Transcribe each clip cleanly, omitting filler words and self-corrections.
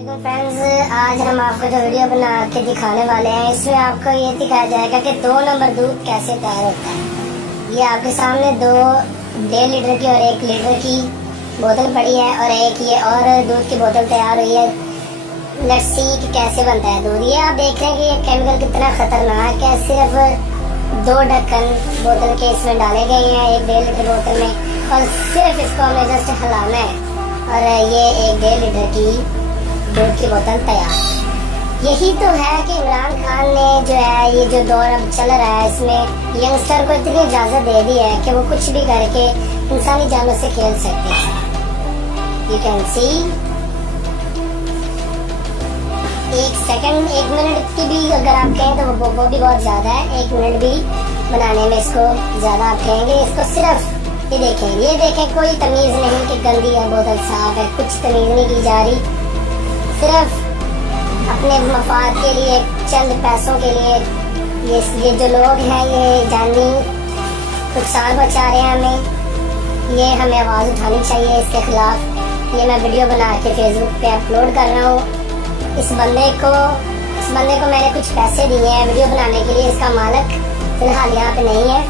अस्सलामुअलैकुम फ्रेंड्स, आज हम आपको जो वीडियो बना के दिखाने वाले हैं इसमें आपको ये दिखाया जाएगा कि 2 नंबर दूध कैसे तैयार होता है। ये आपके सामने 1.5 लीटर की और 1 लीटर की बोतल पड़ी है और एक ये और दूध की बोतल तैयार हुई है। लेट्स सी कि कैसे बनता है दूध। ये आप देख रहे हैं कि ये केमिकल कितना खतरनाक है। सिर्फ 2 ढक्कन बोतल के इसमें डाले गए हैं 1.5 लीटर बोतल में और सिर्फ इसको हमें जस्ट हिलाना है और ये 1.5 लीटर की दूध की बोतल तैयार। यही तो है कि इमरान खान ने जो है ये जो दौर अब चल रहा है इसमें यंगस्टर को इतनी इजाजत दे दी है कि वो कुछ भी करके इंसानी जानों से खेल सकते हैं। You can see 1 second 1 minute की भी अगर आप कहें तो वो भी बहुत ज़्यादा है। 1 मिनट भी बनाने में इसको ज़्यादा आप कहेंगे। इसको सिर्फ ये देखें कोई तमीज़ नहीं कि गंदी है बोतल साफ है, कुछ तमीज़ नहीं की जा रही। सिर्फ अपने मफाद के लिए चंद पैसों के लिए ये जो लोग हैं ये जानी नुकसान पहुँचा रहे हैं हमें। ये हमें आवाज़ उठानी चाहिए इसके खिलाफ। ये मैं वीडियो बना के फेसबुक पे अपलोड कर रहा हूँ। इस बंदे को मैंने कुछ पैसे दिए हैं वीडियो बनाने के लिए। इसका मालिक फिलहाल यहाँ पे नहीं है।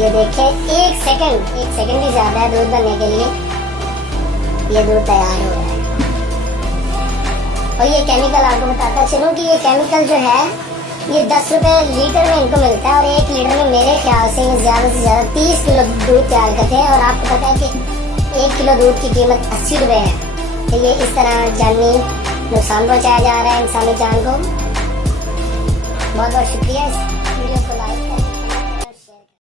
ये देखें 1 सेकंड भी ज़्यादा है दूध बनने के लिए। ये दूध तैयार हो रहा है और ये केमिकल आपको बताता चलूँ कि ये केमिकल जो है ये 10 रुपए लीटर में इनको मिलता है और 1 लीटर में मेरे ख्याल से ये ज़्यादा से ज़्यादा 30 किलो दूध तैयार करते हैं। और आपको पता है कि 1 किलो दूध की कीमत 80 रुपये है। तो ये इस तरह जानी नुकसान पहुँचाया जा रहा है इंसानी जान को। बहुत बहुत शुक्रिया।